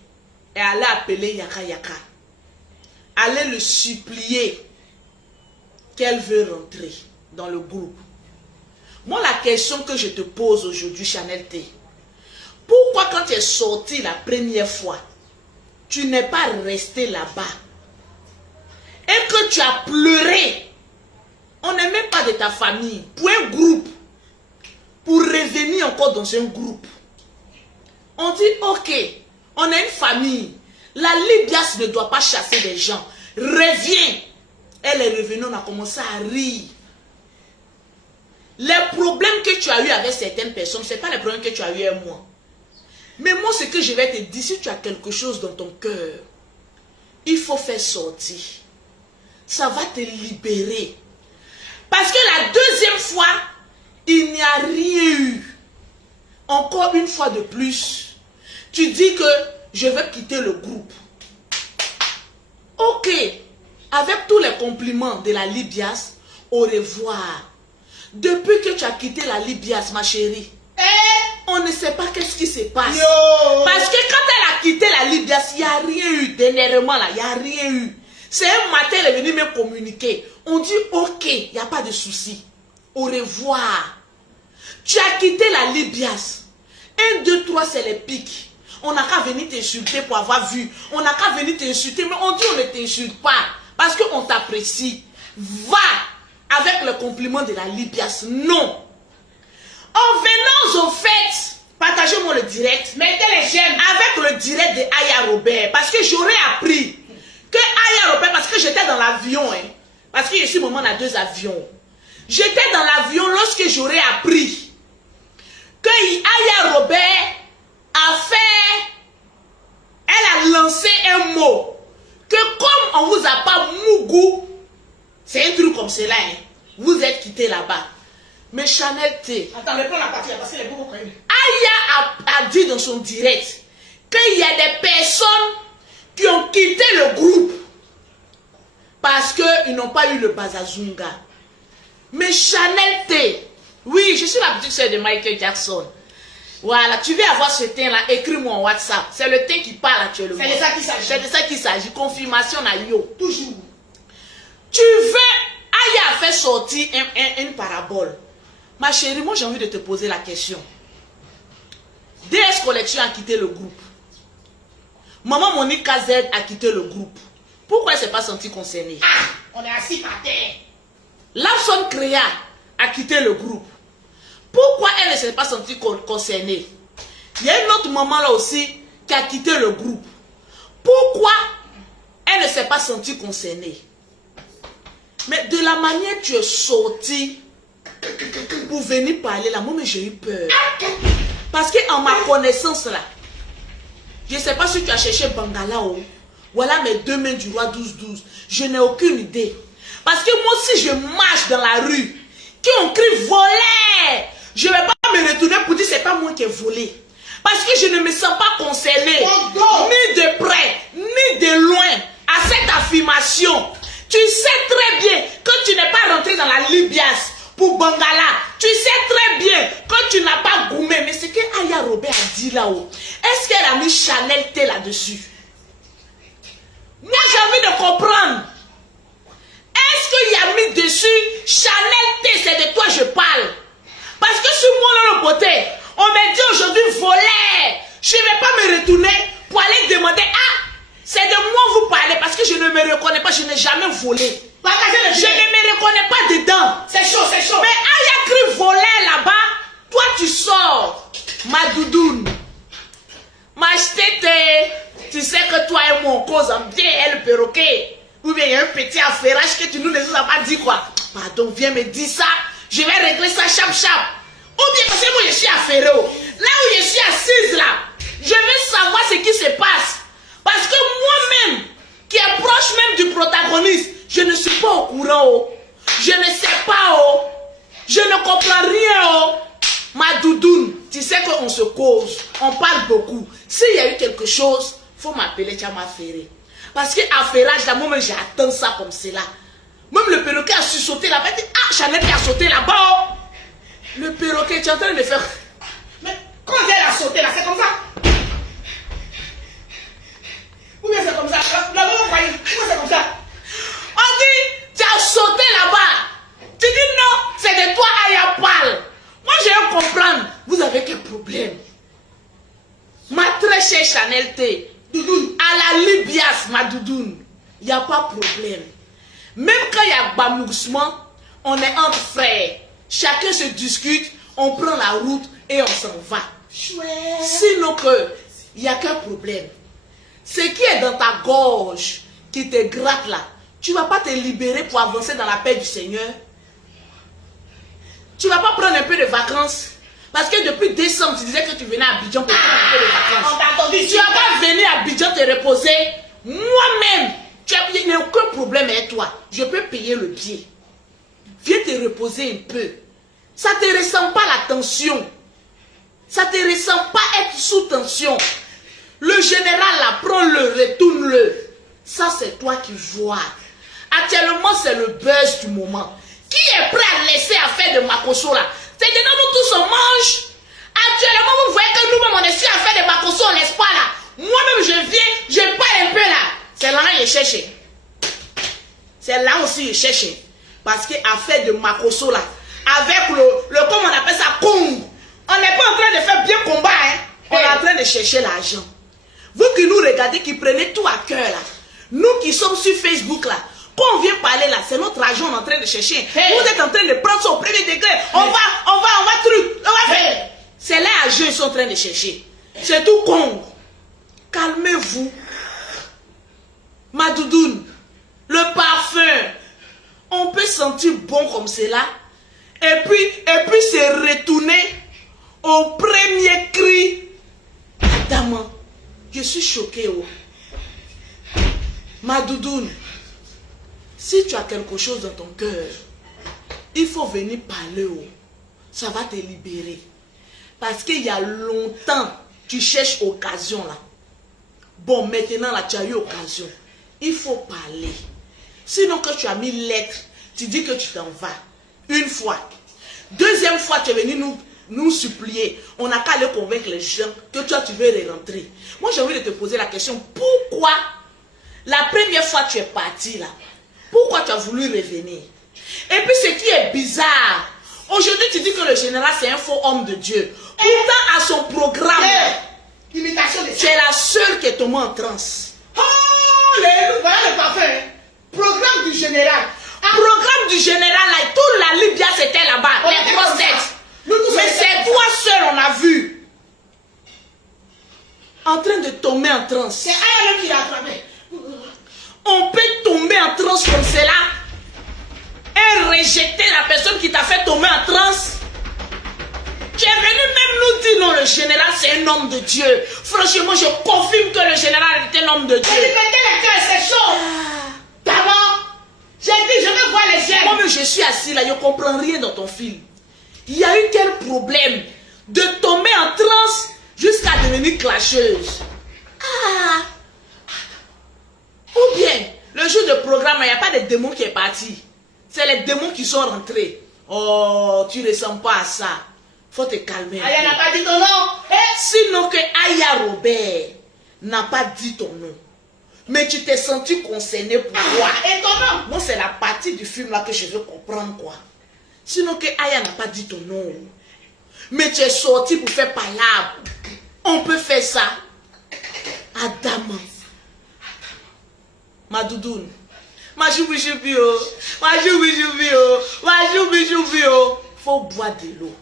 est allé appeler Yaka Yaka. Allez le supplier qu'elle veut rentrer dans le groupe. Moi, la question que je te pose aujourd'hui, Chanel T, pourquoi quand tu es sorti la première fois, tu n'es pas resté là-bas et que tu as pleuré? On n'est même pas de ta famille, pour un groupe, pour revenir encore dans un groupe. On dit, ok, on est une famille. La Libias ne doit pas chasser des gens. Reviens. Elle est revenue, on a commencé à rire. Les problèmes que tu as eu avec certaines personnes, ce n'est pas les problèmes que tu as eu avec moi. Mais moi, ce que je vais te dire, si tu as quelque chose dans ton cœur, il faut faire sortir. Ça va te libérer. Parce que la deuxième fois, il n'y a rien eu. Encore une fois de plus, tu dis que je vais quitter le groupe. Ok, avec tous les compliments de la Libias, au revoir. Depuis que tu as quitté la Libias, ma chérie, on ne sait pas qu'est-ce qui se passe. Yo. Parce que quand elle a quitté la Libias, il n'y a rien eu. Dernièrement, là, il n'y a rien eu. C'est un matin, elle est venue me communiquer. On dit, ok, il n'y a pas de souci. Au revoir. Tu as quitté la Libias. 1, 2, 3, c'est les pics. On n'a qu'à venir t'insulter pour avoir vu. On n'a qu'à venir t'insulter, mais on dit on ne t'insulte pas. Parce qu'on t'apprécie. Va avec le compliment de la Libias. Non. En venant au fait, partagez-moi le direct. Mettez les j'aime. Avec le direct de Aya Robert. Parce que j'aurais appris que Aya Robert, parce que j'étais dans l'avion. Hein, parce que je suis maman à 2 avions. J'étais dans l'avion lorsque j'aurais appris que Aya Robert a fait, elle a lancé un mot, que comme on vous a pas Mougou, c'est un truc comme cela, hein, vous êtes quitté là-bas. Mais Chanel T. Attends, reprends la partie, parce qu'elle est beaucoup connue. Aya a dit dans son direct qu'il y a des personnes qui ont quitté le groupe parce qu'ils n'ont pas eu le Bazazunga. Mais Chanel T, oui, je suis la petite soeur de Michael Jackson. Voilà, tu veux avoir ce teint là, écris-moi en WhatsApp. C'est le teint qui parle actuellement. C'est de ça qu'il s'agit. C'est de ça qu'il s'agit. Confirmation à yo. Toujours. Tu veux, Aya a fait sortir une parabole. Ma chérie, moi j'ai envie de te poser la question. DS Collection a quitté le groupe. Maman Monique KZ a quitté le groupe. Pourquoi elle ne s'est pas sentie concernée? Ah, on est assis par terre. Lapson Créa a quitté le groupe. Pourquoi elle ne s'est pas sentie concernée? Il y a une autre maman là aussi qui a quitté le groupe. Pourquoi elle ne s'est pas sentie concernée? Mais de la manière que tu es sorti pour venir parler là, moi j'ai eu peur. Parce que en ma connaissance là, je ne sais pas si tu as cherché Bangalao. Voilà mes 2 mains du roi 12-12. Je n'ai aucune idée. Parce que moi si je marche dans la rue, qui ont crie voler, je ne vais pas me retourner pour dire c'est pas moi qui ai volé. Parce que je ne me sens pas concernée, ni de près, ni de loin, à cette affirmation. Tu sais très bien que tu n'es pas rentré dans la Libias pour Bangala. Tu sais très bien que tu n'as pas goumé. Mais ce que Aya Robert a dit là-haut, est-ce qu'elle a mis Chanel T là-dessus? Moi j'ai envie de comprendre. Est-ce qu'il y a mis dessus Chanel T, c'est de toi je parle? Parce que sur moi dans le côté, on m'a dit aujourd'hui voler. Je ne vais pas me retourner pour aller demander, ah, c'est de moi vous parlez parce que je ne me reconnais pas, je n'ai jamais volé. Je ne me reconnais pas dedans. C'est chaud, c'est chaud. Mais Aya crie voler là-bas, toi tu sors, ma doudoune. Ma ch'tété, tu sais que toi et moi on cause en bien et le perroquet. Ou bien il y a un petit affairage que tu nous as pas dit quoi. Pardon, viens me dire ça. Je vais régler ça chap. Ou bien parce que moi je suis affairé. Là où je suis assise là, je veux savoir ce qui se passe. Parce que moi-même, qui est proche même du protagoniste, je ne suis pas au courant. Oh. Je ne sais pas. Oh. Je ne comprends rien. Oh. Ma doudoune, tu sais qu'on se cause. On parle beaucoup. S'il y a eu quelque chose, il faut m'appeler, tu as m'affairé. Parce que affairage, là, moi-même, j'ai atteint ça comme cela. Même le perroquet a su sauter là-bas. Il dit, ah, Chanel qui a sauté là-bas. Le perroquet, tu es en train de faire... Mais quand elle a sauté là, c'est comme ça. Ou bien c'est comme ça. Pourquoi c'est comme ça? On dit, tu as sauté là-bas. Tu dis non, c'est de toi Aya parle. Moi, je vais comprendre. Vous avez quel problème? Ma très chère Chanel T, doudoune, à la Libias, ma doudoune, il n'y a pas de problème. Même quand il y a bamoussement, on est entre frères. Chacun se discute, on prend la route et on s'en va. Chouette. Sinon il n'y a qu'un problème. Ce qui est dans ta gorge, qui te gratte là, tu ne vas pas te libérer pour avancer dans la paix du Seigneur. Tu ne vas pas prendre un peu de vacances. Parce que depuis décembre, tu disais que tu venais à Abidjan pour prendre un peu de vacances. On t'a entendu. Tu ne vas pas venir à Abidjan te reposer. Moi-même, il n'y a aucun problème avec toi. Je peux payer le billet. Viens te reposer un peu. Ça ne te ressemble pas la tension. Ça ne te ressemble pas être sous tension. Le général là, prends-le, retourne-le. Ça, c'est toi qui vois. Actuellement, c'est le buzz du moment. Qui est prêt à laisser affaire de Makoso là? C'est dedans nous tous on mange. Actuellement, vous voyez que nous-mêmes, on est sur affaire de Makoso, on laisse pas là. Moi-même, je viens, je parle un peu là. C'est là que je cherche. C'est là aussi il cherche. Parce qu'à faire de Makoso là, avec le comment on appelle ça, Kong, on n'est pas en train de faire bien combat, hein. On est en train de chercher l'argent. Vous qui nous regardez, qui prenez tout à cœur là, nous qui sommes sur Facebook là, quand on vient parler là, c'est notre argent on est en train de chercher. Vous êtes en train de prendre ça au premier degré. On va faire. C'est l'argent ils sont en train de chercher. C'est tout con. Calmez-vous. Madoudoune, le parfum, on peut sentir bon comme cela. Et puis se retourner au premier cri. Dame, je suis choqué. Oh. Madoudoune, si tu as quelque chose dans ton cœur, il faut venir parler. Oh. Ça va te libérer. Parce qu'il y a longtemps, tu cherches occasion là. Bon, maintenant là, tu as eu occasion. Il faut parler. Sinon que tu as mis lettre, tu dis que tu t'en vas. Une fois. Deuxième fois, tu es venu nous supplier. On n'a qu'à aller convaincre les gens que toi, tu veux rentrer. Moi, j'ai envie de te poser la question. Pourquoi la première fois tu es parti là, pourquoi tu as voulu revenir? Et puis, ce qui est bizarre, aujourd'hui, tu dis que le général, c'est un faux homme de Dieu. Pourtant, à son programme, imitation de tu es la seule qui est tombée en transe. Oh, voilà le parfum. Programme du général. Programme du général, là, toute la Libye, c'était là-bas. Les grosses têtes. Mais c'est toi seul, on a vu. En train de tomber en transe. C'est Aya qui l'a attrapé. On peut tomber en transe comme cela et rejeter la personne qui t'a fait tomber en transe. Tu es venu même nous dire non, le général c'est un homme de Dieu. Franchement, je confirme que le général est un homme de Dieu. Mais mettez les cœurs, c'est chaud. D'abord, j'ai dit, je veux voir les yeux. Moi-même, je suis assis là, je ne comprends rien dans ton film. Il y a eu quel problème de tomber en transe jusqu'à devenir clasheuse? Ah! Ou bien, le jour de programme, il n'y a pas de démon qui est parti. C'est les démons qui sont rentrés. Oh, tu ne ressembles pas à ça. Faut te calmer. Aya n'a pas dit ton nom. Sinon que Aya Robert n'a pas dit ton nom. Mais tu t'es senti concerné pour quoi? Et ton nom? Moi, c'est la partie du film là que je veux comprendre quoi. Sinon que Aya n'a pas dit ton nom. Mais tu es sorti pour faire palabre. On peut faire ça. Adam. Madoudoune. Majoubijoubio. Majoubijoubio. Majoubijoubio. Faut boire de l'eau.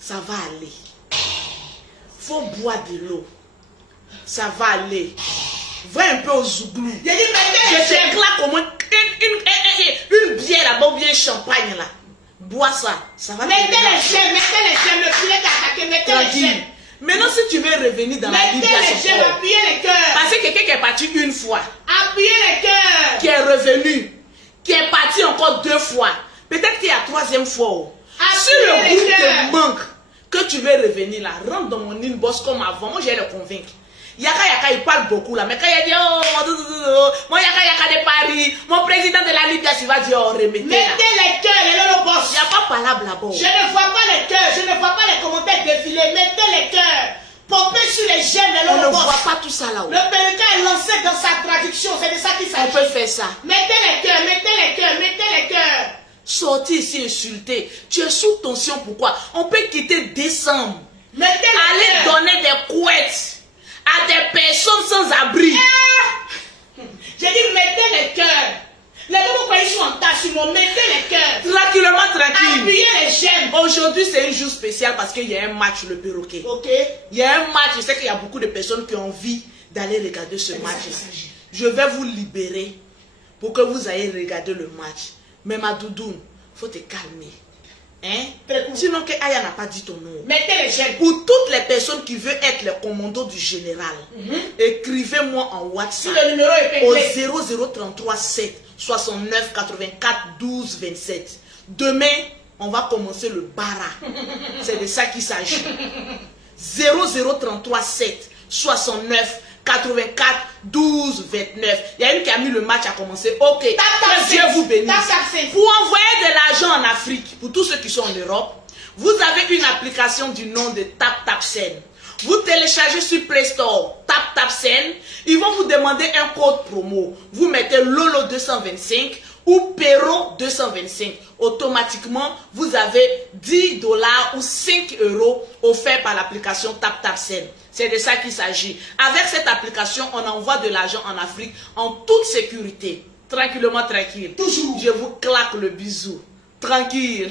Ça va aller. Faut boire de l'eau. Ça va aller. Va un peu au Zouglou. Je te claque au moins une bière là-bas ou bien un champagne là. Bois ça. Ça va. Mettez les gemmes, le filet d'attaquer, mettez les gemmes. Maintenant, si tu veux revenir dans la Libye, appuyez les cœurs. Parce que quelqu'un qui est parti une fois, appuyez les cœurs, qui est revenu, qui est parti encore 2 fois, peut-être qu'il y a 3e fois. Si le groupe te manque, que tu veux revenir là, rentre dans mon inbox comme avant. Moi, je vais le convaincre. Yaka, il parle beaucoup là. Mais quand il dit, oh, moi, Yaka de Paris, mon président de la Libye, il va dire, oh, remettez là. Mettez les cœurs, le boss. Il n'y a pas palabre là-bas. Je ne vois pas les cœurs, je ne vois pas les commentaires défiler. Mettez les cœurs. Pompez sur les gemmes, on ne voit pas tout ça là-haut. Le Pélican est lancé dans sa traduction, c'est de ça qu'il s'agit. On peut faire ça. Mettez les cœurs, mettez les cœurs, mettez les cœurs. Sorti ici insulté. Tu es sous tension, pourquoi? On peut quitter décembre. Mettez les aller donner des couettes à des personnes sans abri. J'ai dit mettez les cœurs. Les gens qui sont en tâche, mettez les cœurs. Tranquillement, tranquille. Appuyez les gemmes. Aujourd'hui, c'est un jour spécial parce qu'il y a un match, le perroquet. Ok. Il y a un match, je sais qu'il y a beaucoup de personnes qui ont envie d'aller regarder ce match. Je vais vous libérer pour que vous ayez regardé le match. Mais ma doudoune, il faut te calmer. Hein? Sinon que Aya n'a pas dit ton nom. Mettez les gemmes. Pour toutes les personnes qui veulent être les commandos du général, écrivez-moi en WhatsApp le numéro est au 0033 7 69 84 12 27. Demain, on va commencer le bara. C'est de ça qu'il s'agit. 0033 7 69 84 12 29. Il y a une qui a mis le match à commencer. Ok. Que Dieu vous bénisse. Pour envoyer de l'argent en Afrique, pour tous ceux qui sont en Europe, vous avez une application du nom de TapTapSend. Vous téléchargez sur Play Store, TapTapSend. Ils vont vous demander un code promo. Vous mettez Lolo 225 ou Pero 225. Automatiquement, vous avez 10 $ ou 5 € offerts par l'application TapTapSend. C'est de ça qu'il s'agit. Avec cette application, on envoie de l'argent en Afrique en toute sécurité. Tranquillement, tranquille. Toujours. Je vous claque le bisou. Tranquille.